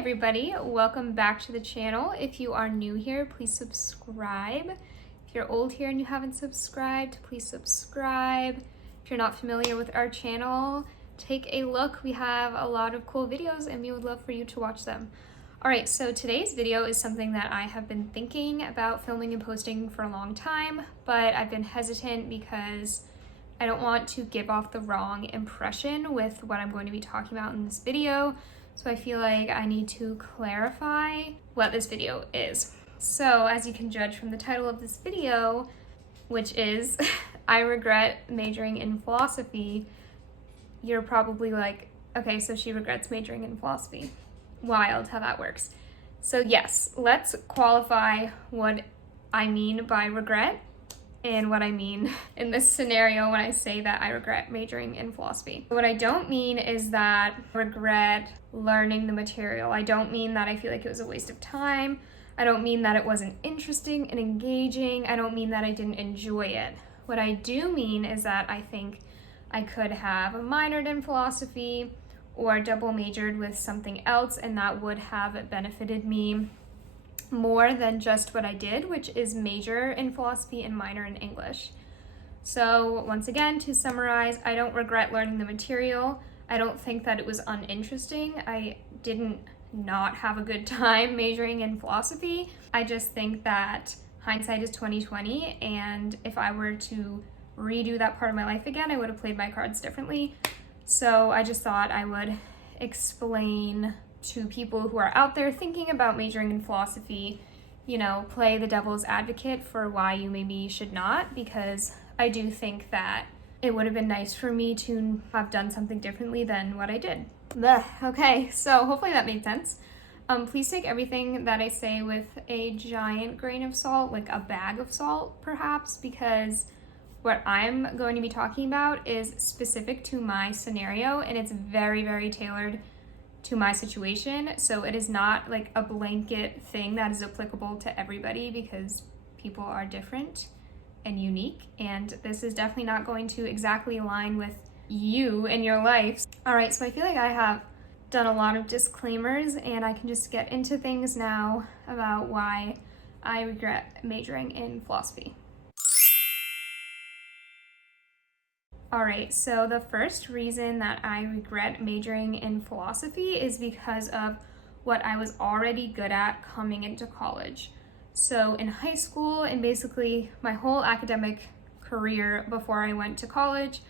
everybody, welcome back to the channel. If you are new here, please subscribe. If you're old here and you haven't subscribed, please subscribe. If you're not familiar with our channel, take a look. We have a lot of cool videos and we would love for you to watch them. Alright, so today's video is something that I have been thinking about filming and posting for a long time, but I've been hesitant because I don't want to give off the wrong impression with what I'm going to be talking about in this video. So I feel like I need to clarify what this video is. So as you can judge from the title of this video, which is I regret majoring in philosophy, you're probably like, okay, so she regrets majoring in philosophy. Wild how that works. So yes, let's qualify what I mean by regret and what I mean in this scenario when I say that I regret majoring in philosophy. What I don't mean is that I regret learning the material. I don't mean that I feel like it was a waste of time. I don't mean that it wasn't interesting and engaging. I don't mean that I didn't enjoy it. What I do mean is that I think I could have minored in philosophy or double majored with something else, and that would have benefited me more than just what I did, which is major in philosophy and minor in English. So once again, to summarize, I don't regret learning the material. I don't think that it was uninteresting. I didn't not have a good time majoring in philosophy. I just think that hindsight is 20/20, and if I were to redo that part of my life again, I would have played my cards differently. So I just thought I would explain to people who are out there thinking about majoring in philosophy, you know, play the devil's advocate for why you maybe should not, because I do think that it would have been nice for me to have done something differently than what I did. Blech. Okay, so hopefully that made sense. Please take everything that I say with a giant grain of salt, like a bag of salt perhaps, because what I'm going to be talking about is specific to my scenario and it's very, very tailored to my situation. So it is not like a blanket thing that is applicable to everybody because people are different and unique, and this is definitely not going to exactly align with you in your life. All right, so I feel like I have done a lot of disclaimers and I can just get into things now about why I regret majoring in philosophy. All right, so the first reason that I regret majoring in philosophy is because of what I was already good at coming into college. So in high school and basically my whole academic career before I went to college,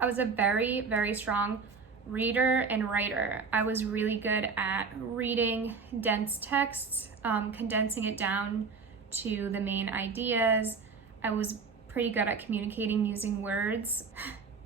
I was a very, very strong reader and writer. I was really good at reading dense texts, condensing it down to the main ideas. I was pretty good at communicating using words.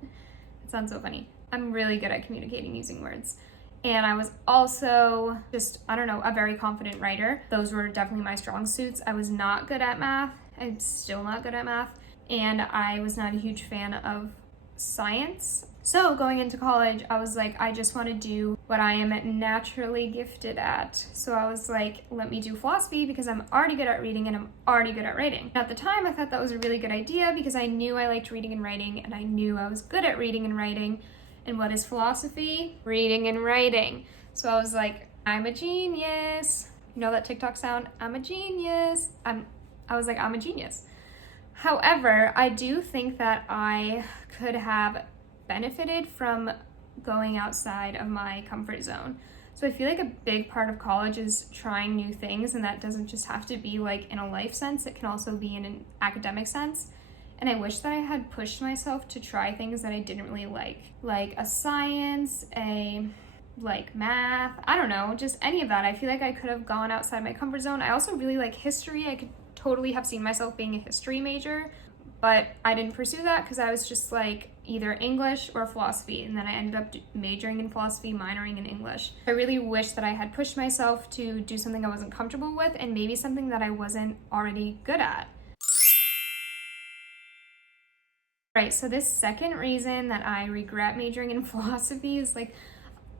It sounds so funny. I'm really good at communicating using words. And I was also just, I don't know, a very confident writer. Those were definitely my strong suits. I was not good at math. I'm still not good at math. And I was not a huge fan of science. So going into college, I was like, I just want to do what I am naturally gifted at. So I was like, let me do philosophy because I'm already good at reading and I'm already good at writing. At the time, I thought that was a really good idea because I knew I liked reading and writing and I knew I was good at reading and writing. And what is philosophy? Reading and writing. So I was like, I'm a genius. You know that TikTok sound? I'm a genius. I was like, I'm a genius. However, I do think that I could have benefited from going outside of my comfort zone. So I feel like a big part of college is trying new things, and that doesn't just have to be like in a life sense, it can also be in an academic sense. And I wish that I had pushed myself to try things that I didn't really like a science, like math, I don't know, just any of that. I feel like I could have gone outside my comfort zone. I also really like history. I could totally have seen myself being a history major, but I didn't pursue that because I was just like either English or philosophy, and then I ended up majoring in philosophy, minoring in English. I really wish that I had pushed myself to do something I wasn't comfortable with and maybe something that I wasn't already good at. Right, so this second reason that I regret majoring in philosophy is like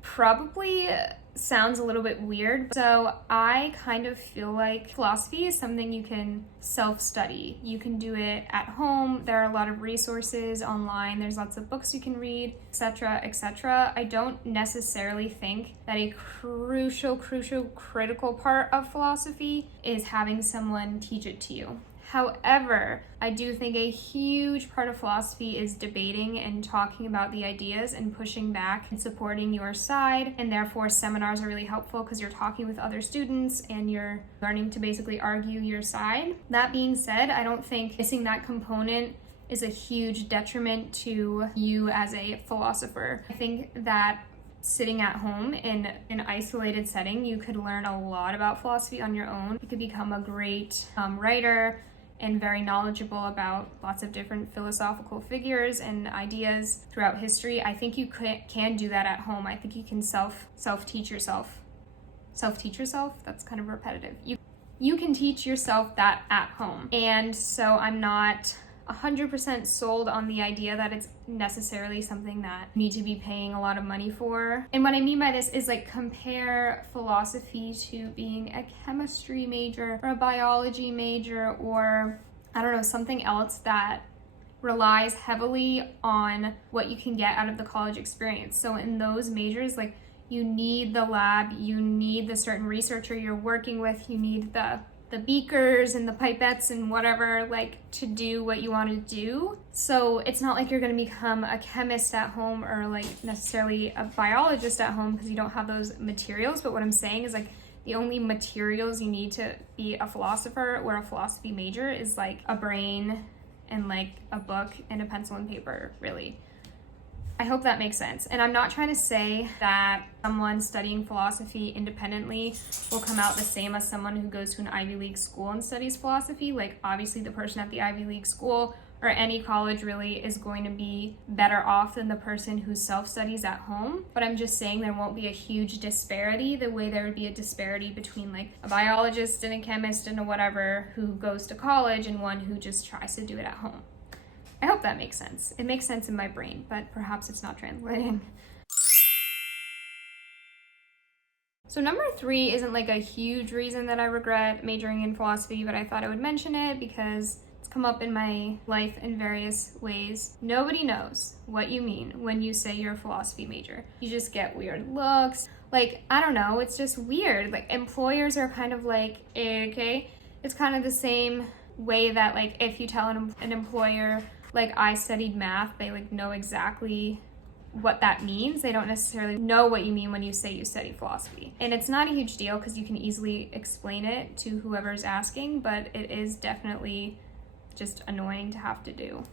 probably sounds a little bit weird. So I kind of feel like philosophy is something you can self-study. You can do it at home. There are a lot of resources online. There's lots of books you can read, etc., etc. I don't necessarily think that a critical part of philosophy is having someone teach it to you. However, I do think a huge part of philosophy is debating and talking about the ideas and pushing back and supporting your side. And therefore, seminars are really helpful because you're talking with other students and you're learning to basically argue your side. That being said, I don't think missing that component is a huge detriment to you as a philosopher. I think that sitting at home in an isolated setting, you could learn a lot about philosophy on your own. You could become a great writer and very knowledgeable about lots of different philosophical figures and ideas throughout history. I think you can do that at home. I think you can self-teach yourself. Self-teach yourself? That's kind of repetitive. You can teach yourself that at home. And so I'm not 100% sold on the idea that it's necessarily something that you need to be paying a lot of money for. And what I mean by this is like compare philosophy to being a chemistry major or a biology major or I don't know, something else that relies heavily on what you can get out of the college experience. So in those majors, like you need the lab, you need the certain researcher you're working with, you need the beakers and the pipettes and whatever, like to do what you want to do. So it's not like you're going to become a chemist at home or like necessarily a biologist at home because you don't have those materials. But what I'm saying is like the only materials you need to be a philosopher or a philosophy major is like a brain and like a book and a pencil and paper, really. I hope that makes sense. And I'm not trying to say that someone studying philosophy independently will come out the same as someone who goes to an Ivy League school and studies philosophy. Like obviously the person at the Ivy League school or any college really is going to be better off than the person who self-studies at home. But I'm just saying there won't be a huge disparity the way there would be a disparity between like a biologist and a chemist and a whatever who goes to college and one who just tries to do it at home. I hope that makes sense. It makes sense in my brain, but perhaps it's not translating. So number 3 isn't like a huge reason that I regret majoring in philosophy, but I thought I would mention it because it's come up in my life in various ways. Nobody knows what you mean when you say you're a philosophy major. You just get weird looks. Like, I don't know, it's just weird. Like employers are kind of like, okay. It's kind of the same way that like if you tell an employer like I studied math, they like know exactly what that means. They don't necessarily know what you mean when you say you study philosophy. And it's not a huge deal because you can easily explain it to whoever's asking, but it is definitely just annoying to have to do.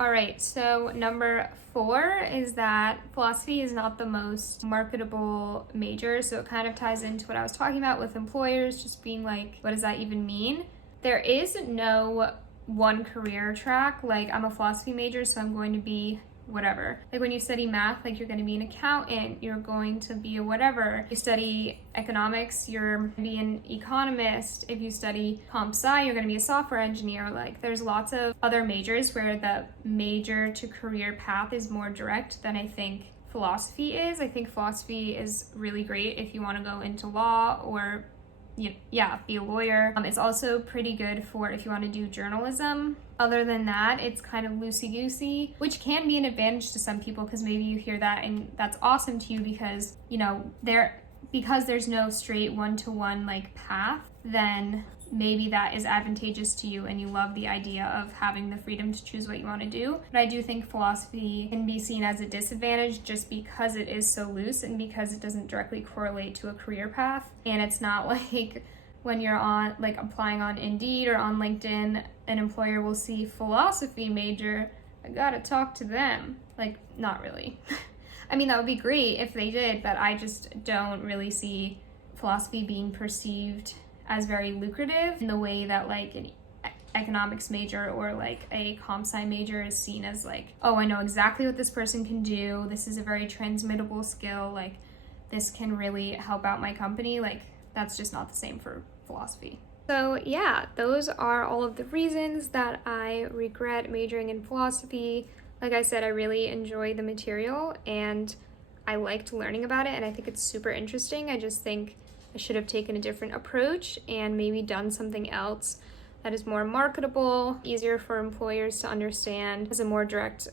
All right, so number 4 is that philosophy is not the most marketable major. So it kind of ties into what I was talking about with employers, just being like, what does that even mean? There is no one career track, like I'm a philosophy major, so I'm going to be whatever. Like when you study math, like you're going to be an accountant, you're going to be a whatever. You study economics, you're going to be an economist. If you study comp sci, you're going to be a software engineer. Like there's lots of other majors where the major to career path is more direct than I think philosophy is. I think philosophy is really great if you want to go into law or be a lawyer. It's also pretty good for if you want to do journalism. Other than that, it's kind of loosey-goosey, which can be an advantage to some people because maybe you hear that and that's awesome to you because, because there's no straight one-to-one like path, then maybe that is advantageous to you and you love the idea of having the freedom to choose what you want to do. But I do think philosophy can be seen as a disadvantage just because it is so loose and because it doesn't directly correlate to a career path. And it's not like when you're on like applying on Indeed or on LinkedIn, an employer will see philosophy major, I gotta talk to them. Like, not really. I mean, that would be great if they did, but I just don't really see philosophy being perceived as very lucrative in the way that like an economics major or like a comp sci major is seen as like, oh, I know exactly what this person can do. This is a very transmittable skill. Like this can really help out my company. Like that's just not the same for philosophy. So yeah, those are all of the reasons that I regret majoring in philosophy. Like I said, I really enjoy the material and I liked learning about it, and I think it's super interesting. I just think I should have taken a different approach and maybe done something else that is more marketable, easier for employers to understand, has a more direct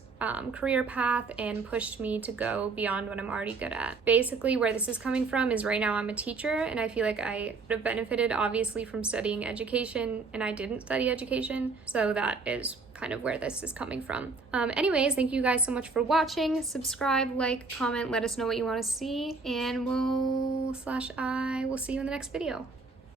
career path, and pushed me to go beyond what I'm already good at. Basically, where this is coming from is right now I'm a teacher, and I feel like I would have benefited obviously from studying education, and I didn't study education, so that is kind of where this is coming from. Anyways, thank you guys so much for watching. Subscribe, like, comment, let us know what you want to see, and I will see you in the next video.